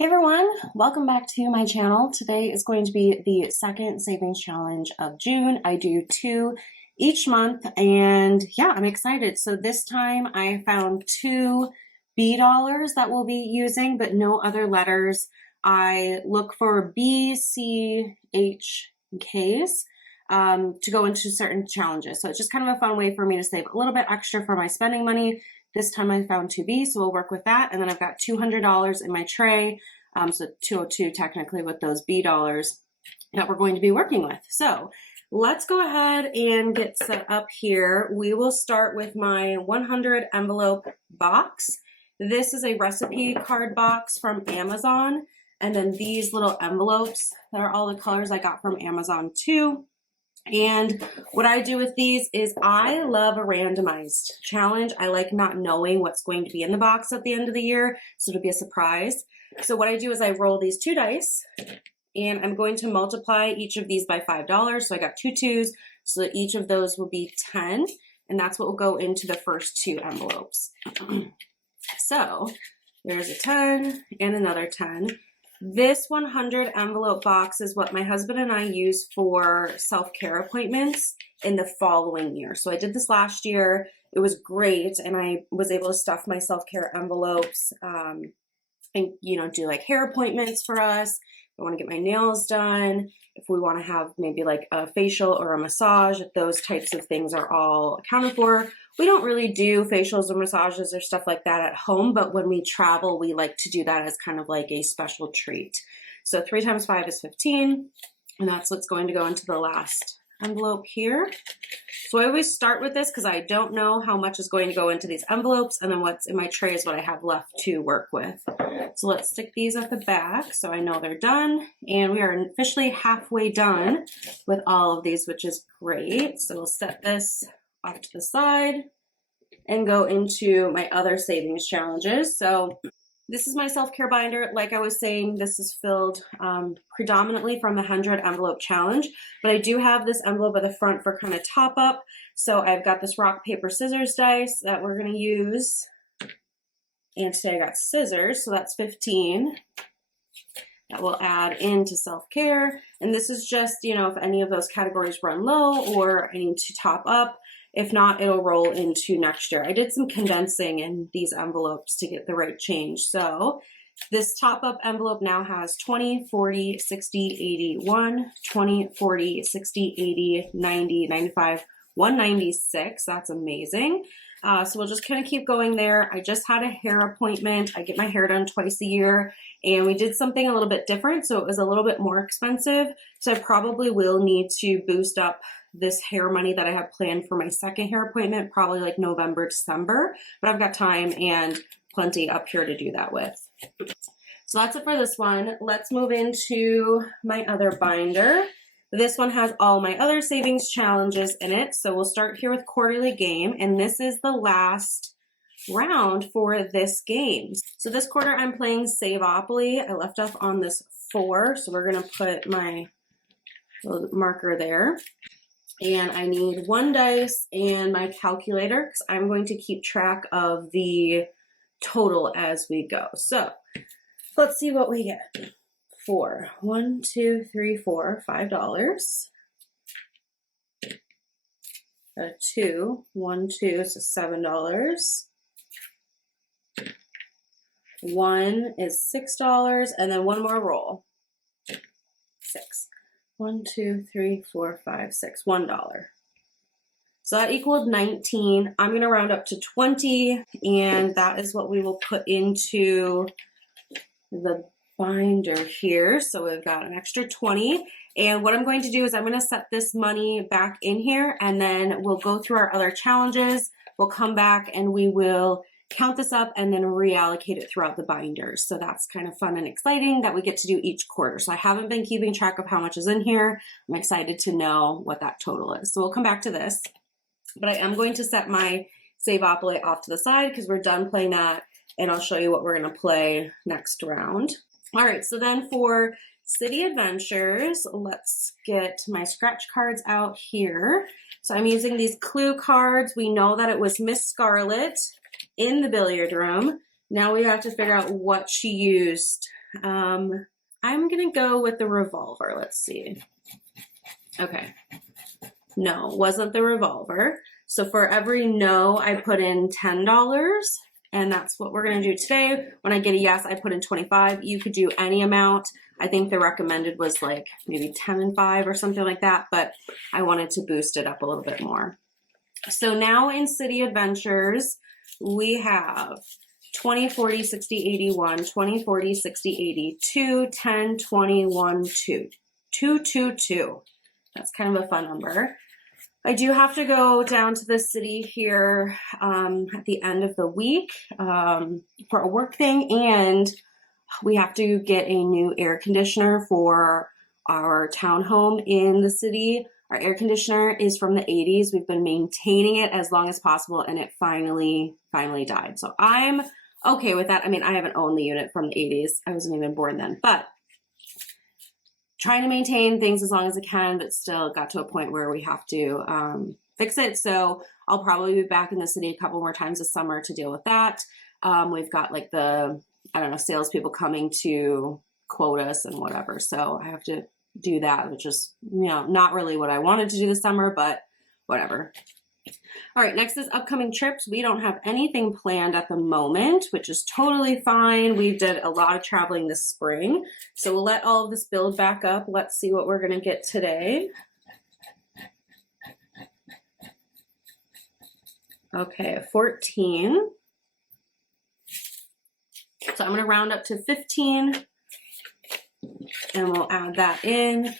Hey everyone, welcome back to my channel. Today is going to be the second savings challenge of June. I do 2 each month and yeah, I'm excited. So this time I found 2 B dollars that we'll be using, but no other letters. I look for B, C, H, and Ks to go into certain challenges. So it's just kind of a fun way for me to save a little bit extra for my spending money. This time I found 2B, so we'll work with that. And then I've got $200 in my tray, so 202 technically with those B dollars that we're going to be working with. So let's go ahead and get set up here. We will start with my 100 envelope box. This is a recipe card box from Amazon. And then these little envelopes that are all the colors I got from Amazon too. And what I do with these is I love a randomized challenge. I like not knowing what's going to be in the box at the end of the year, so it'll be a surprise. So what I do is I roll these 2 dice, and I'm going to multiply each of these by $5. So I got 2 2s, so that each of those will be 10, and that's what will go into the first 2 envelopes. So there's a 10 and another 10. This 100 envelope box is what my husband and I use for self-care appointments in the following year. So I did this last year. It was great, and I was able to stuff my self-care envelopes and, you know, do like hair appointments for us. If I want to get my nails done, if we want to have maybe like a facial or a massage, if those types of things are all accounted for. We don't really do facials or massages or stuff like that at home, but when we travel, we like to do that as kind of like a special treat. So 3 times 5 is 15, and that's what's going to go into the last envelope here. So I always start with this because I don't know how much is going to go into these envelopes, and then what's in my tray is what I have left to work with. So let's stick these at the back so I know they're done, and we are officially halfway done with all of these, which is great. So we'll set this off to the side and go into my other savings challenges. So this is my self-care binder. Like I was saying, this is filled predominantly from the 100 envelope challenge, but I do have this envelope at the front for kind of top up. So I've got this rock, paper, scissors dice that we're going to use. And today I got scissors, so that's 15. That will add into self-care. And this is just, you know, if any of those categories run low or I need to top up. If not, it'll roll into next year. I did some condensing in these envelopes to get the right change. So this top up envelope now has 20, 40, 60, 81, 20, 40, 60, 80, 90, 95, 196. That's amazing. So we'll just kind of keep going there. I just had a hair appointment. I get my hair done twice a year, and we did something a little bit different. So it was a little bit more expensive. So I probably will need to boost up this hair money that I have planned for my second hair appointment, probably like November, December, but I've got time and plenty up here to do that with. So that's it for this one. Let's move into my other binder. This one has all my other savings challenges in it. So we'll start here with quarterly game, and this is the last round for this game. So this quarter I'm playing Save-opoly. I left off on this 4, so we're gonna put my little marker there. And I need 1 dice and my calculator because I'm going to keep track of the total as we go. So let's see what we get. 4, 1, 2, 3, 4, $5. A 2, 1, 2, so $7. 1 is $6, and then 1 more roll. 6. 1, 2, 3, 4, 5, 6, $1. So that equaled 19. I'm going to round up to 20, and that is what we will put into the binder here. So we've got an extra 20. And what I'm going to do is I'm going to set this money back in here, and then we'll go through our other challenges. We'll come back and we will count this up and then reallocate it throughout the binders. So that's kind of fun and exciting that we get to do each quarter. So I haven't been keeping track of how much is in here. I'm excited to know what that total is. So we'll come back to this, but I am going to set my Save-opoly off to the side because we're done playing that, and I'll show you what we're going to play next round. All right, so then for City Adventures, let's get my scratch cards out here. So I'm using these clue cards. We know that it was Miss Scarlet in the billiard room. Now we have to figure out what she used I'm gonna go with the revolver. Let's see. Okay. No, wasn't the revolver. So for every no, I put in $10. And that's what we're gonna do today. When I get a yes, I put in 25. You could do any amount. I think the recommended was like maybe 10 and 5 or something like that, but I wanted to boost it up a little bit more. So now in City Adventures, we have 20, 40, 60, 81, 20, 40, 60, 80, 2, 10, 21, 2. 2, 2, 2. That's kind of a fun number. I do have to go down to the city here at the end of the week for a work thing, and we have to get a new air conditioner for our townhome in the city. Our air conditioner is from the 80s. We've been maintaining it as long as possible, and it finally died. So I'm okay with that. I mean, I haven't owned the unit from the 80s. I wasn't even born then, but trying to maintain things as long as I can, but still got to a point where we have to fix it. So I'll probably be back in the city a couple more times this summer to deal with that. We've got like the, I don't know, salespeople coming to quote us and whatever. So I have to do that, which is, you know, not really what I wanted to do this summer, but whatever. All right, next is upcoming trips. We don't have anything planned at the moment, which is totally fine. We did a lot of traveling this spring, so we'll let all of this build back up. Let's see what we're going to get today. Okay, 14. So I'm going to round up to 15, and we'll add that in.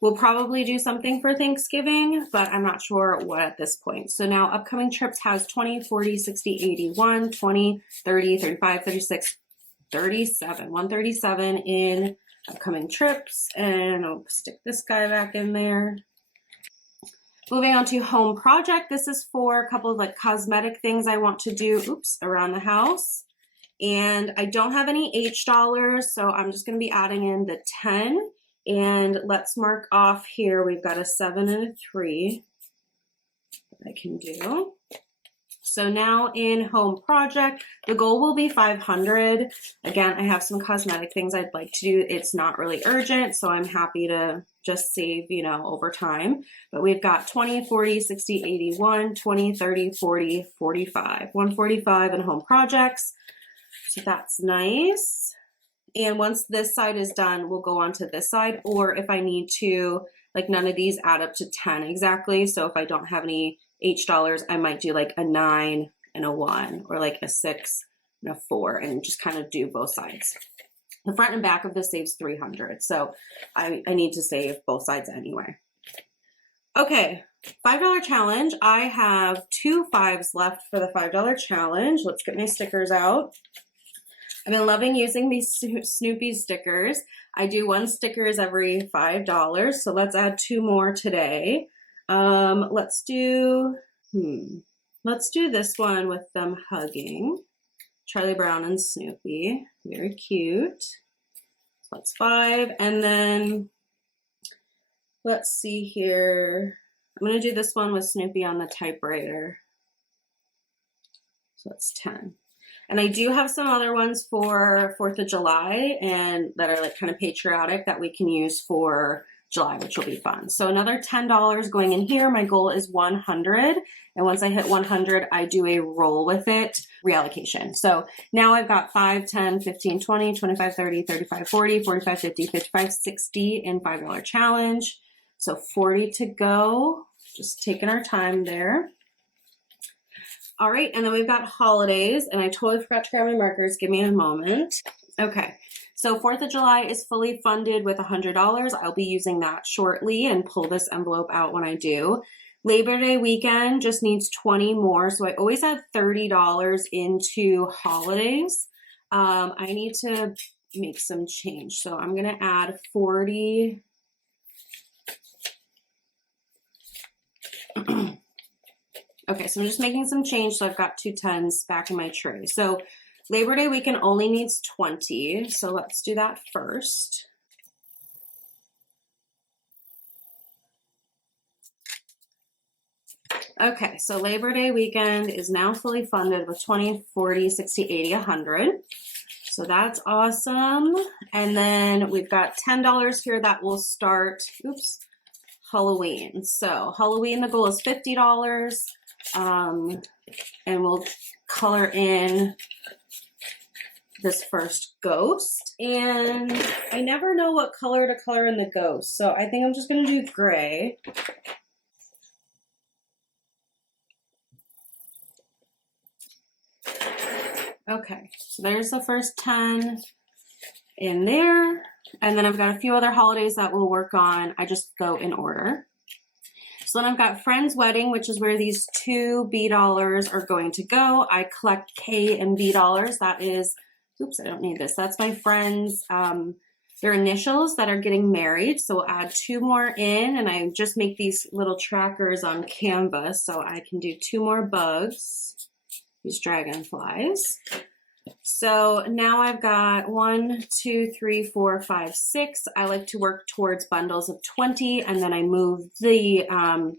We'll probably do something for Thanksgiving, but I'm not sure what at this point. So now upcoming trips has 20, 40, 60, 81, 20, 30, 35, 36, 37. 137 in upcoming trips. And I'll stick this guy back in there. Moving on to home project. This is for a couple of like cosmetic things I want to do, around the house. And I don't have any H dollars, so I'm just going to be adding in the 10. And let's mark off here. We've got a 7 and a 3 that I can do. So now in home project, the goal will be 500. Again, I have some cosmetic things I'd like to do. It's not really urgent, so I'm happy to just save, you know, over time. But we've got 20, 40, 60, 81, 20, 30, 40, 45. 145 in home projects. So that's nice. And once this side is done, we'll go on to this side. Or if I need to, like none of these add up to 10 exactly. So if I don't have any H dollars, I might do like a 9 and a 1, or like a 6 and a 4, and just kind of do both sides. The front and back of this saves 300. So I need to save both sides anyway. Okay, $5 challenge. I have 2 5s left for the $5 challenge. Let's get my stickers out. I've been loving using these Snoopy stickers. I do 1 stickers every $5, so let's add 2 more today. Let's do this one with them hugging. Charlie Brown and Snoopy, very cute. So that's 5, and then let's see here. I'm gonna do this one with Snoopy on the typewriter. So that's 10. And I do have some other ones for 4th of July and that are like kind of patriotic that we can use for July, which will be fun. So another $10 going in here. My goal is 100. And once I hit 100, I do a roll with it, reallocation. So now I've got 5, 10, 15, 20, 25, 30, 35, 40, 45, 50, 55, 60 in $5 challenge. So 40 to go, just taking our time there. All right, and then we've got holidays, and I totally forgot to grab my markers. Give me a moment. Okay, so 4th of July is fully funded with $100. I'll be using that shortly and pull this envelope out when I do. Labor Day weekend just needs 20 more, so I always add $30 into holidays. I need to make some change, so I'm gonna add 40. Okay, so I'm just making some change, so I've got 2 10s back in my tray. So Labor Day weekend only needs 20, so let's do that first. Okay, so Labor Day weekend is now fully funded with 20, 40, 60, 80, 100. So that's awesome. And then we've got $10 here that will start, oops, Halloween. So Halloween, the goal is $50. And we'll color in this first ghost. And I never know what color to color in the ghost. So I think I'm just gonna do gray. Okay, so there's the first 10 in there. And then I've got a few other holidays that we'll work on. I just go in order. So then I've got friend's wedding, which is where these 2 B dollars are going to go. I collect K and B dollars. That is, oops, I don't need this. That's my friends, their initials that are getting married. So we'll add 2 more in, and I just make these little trackers on Canva. So I can do 2 more bugs, these dragonflies. So now I've got 1, 2, 3, 4, 5, 6. I like to work towards bundles of 20, and then I move the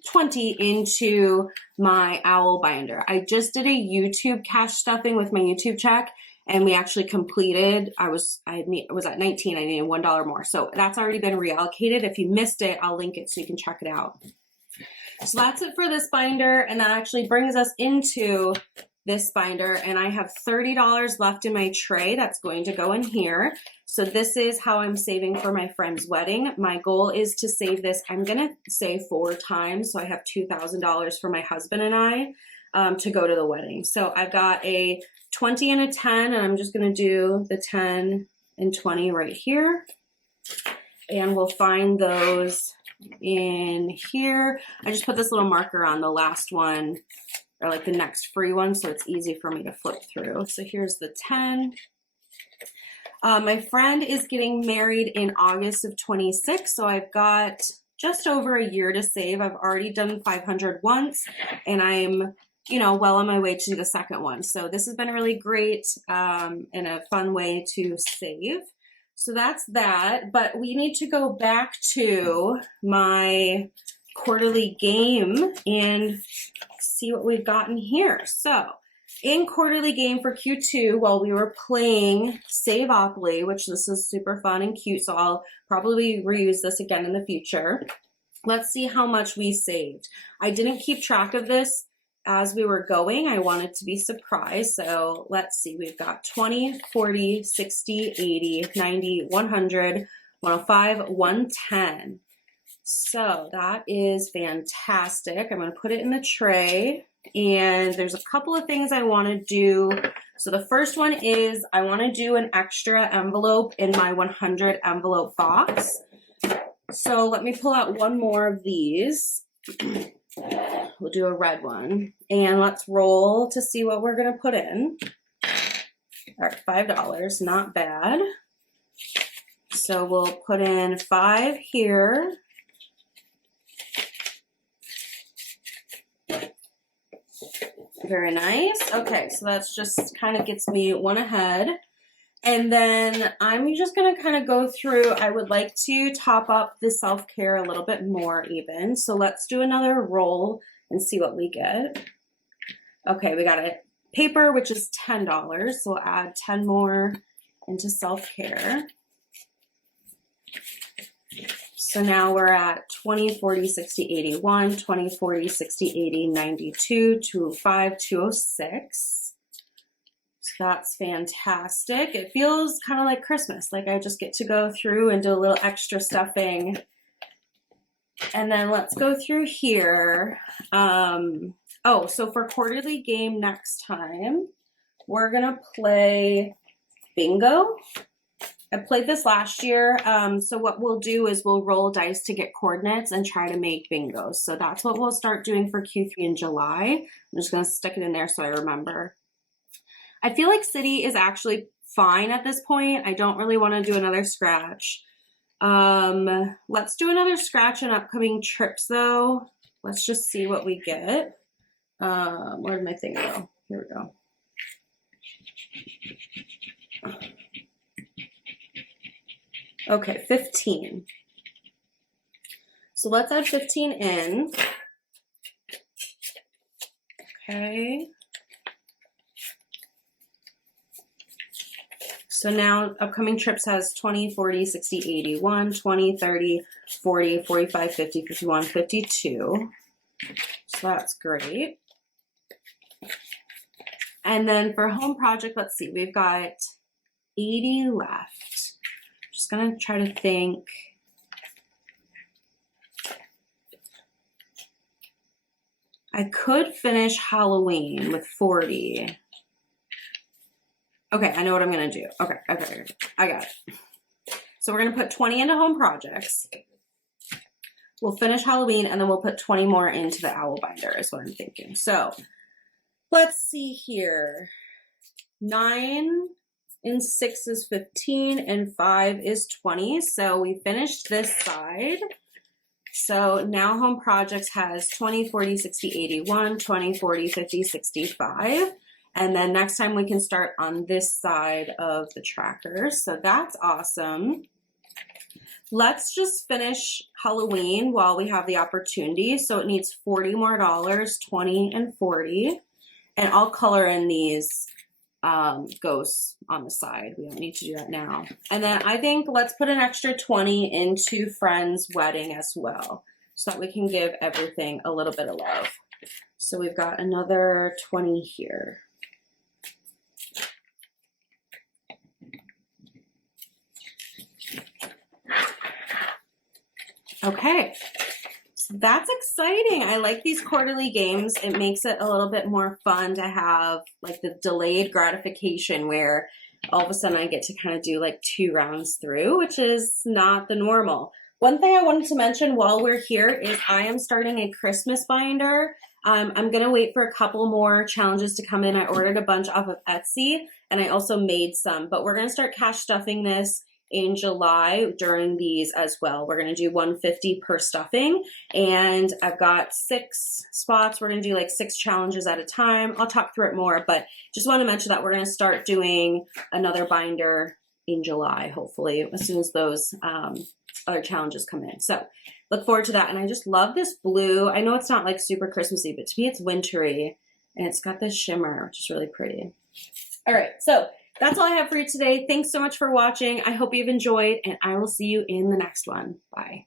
20 into my owl binder. I just did a YouTube cash stuffing with my YouTube check, and we actually completed. I was at 19. I needed $1 more, so that's already been reallocated. If you missed it, I'll link it so you can check it out. So that's it for this binder, and that actually brings us into this binder, and I have $30 left in my tray that's going to go in here. So this is how I'm saving for my friend's wedding. My goal is to save this, I'm gonna say 4 times, so I have $2,000 for my husband and I to go to the wedding. So I've got a 20 and a 10, and I'm just gonna do the 10 and 20 right here. And we'll find those in here. I just put this little marker on the last one, or like the next free one, so it's easy for me to flip through. So here's the 10. My friend is getting married in August of 26, so I've got just over a year to save. I've already done 500 once, and I'm, well on my way to the second one. So this has been really great and a fun way to save. So that's that, but we need to go back to my quarterly game and see what we've gotten here. So in quarterly game for Q2, while we were playing Saveopoly, which this is super fun and cute, so I'll probably reuse this again in the future. Let's see how much we saved. I didn't keep track of this as we were going. I wanted to be surprised. So let's see, we've got 20, 40, 60, 80, 90, 100, 105, 110. So that is fantastic. I'm going to put it in the tray, and there's a couple of things I want to do. So the first one is I want to do an extra envelope in my 100 envelope box. So let me pull out one more of these. We'll do a red one, and let's roll to see what we're going to put in. All right, $5, not bad. So we'll put in 5 here. Very nice. Okay, so that's just kind of gets me one ahead. And then I'm just going to kind of go through. I would like to top up the self-care a little bit more even. So let's do another roll and see what we get. Okay, we got a paper, which is $10. So we'll add 10 more into self-care. So now we're at 20, 40, 60, 81, 20, 40, 60, 80, 92, 205, 206. So that's fantastic. It feels kind of like Christmas. Like I just get to go through and do a little extra stuffing. And then let's go through here. Oh, so for quarterly game next time, we're going to play bingo. I played this last year, so what we'll do is we'll roll dice to get coordinates and try to make bingos. So that's what we'll start doing for Q3 in July. I'm just going to stick it in there so I remember. I feel like City is actually fine at this point. I don't really want to do another scratch. Let's do another scratch in upcoming trips though. Let's just see what we get. Where did my thing go? Here we go. Okay, 15. So let's add 15 in. Okay. So now upcoming trips has 20, 40, 60, 80, 1, 20, 30, 40, 45, 50, 51, 52. So that's great. And then for home project, let's see, we've got 80 left. Just gonna try to think. I could finish Halloween with 40. Okay, I know what I'm gonna do. Okay, I got it. So we're gonna put 20 into home projects. We'll finish Halloween and then we'll put 20 more into the owl binder is what I'm thinking. So let's see here. 9 and 6 is 15 and 5 is 20. So we finished this side. So now home projects has 20, 40, 60, 81, 20, 40, 50, 65. And then next time we can start on this side of the tracker. So that's awesome. Let's just finish Halloween while we have the opportunity. So it needs $40 more, 20 and 40. And I'll color in these ghosts on the side. We don't need to do that now. And then I think let's put an extra 20 into Friend's wedding as well, so that we can give everything a little bit of love. So we've got another 20 here. Okay, so that's exciting. I like these quarterly games. It makes it a little bit more fun to have like the delayed gratification where all of a sudden I get to kind of do like 2 rounds through, which is not the normal. One thing I wanted to mention while we're here is I am starting a Christmas binder. I'm going to wait for a couple more challenges to come in. I ordered a bunch off of Etsy and I also made some, but we're going to start cash stuffing this in July during these as well. We're going to do $150 per stuffing, and I've got 6 spots. We're going to do like 6 challenges at a time. I'll talk through it more, but just want to mention that we're going to start doing another binder in July, hopefully, as soon as those other challenges come in. So look forward to that. And I just love this blue. I know it's not like super Christmassy, but to me it's wintry, and it's got this shimmer, which is really pretty. All right, so that's all I have for you today. Thanks so much for watching. I hope you've enjoyed, and I will see you in the next one. Bye.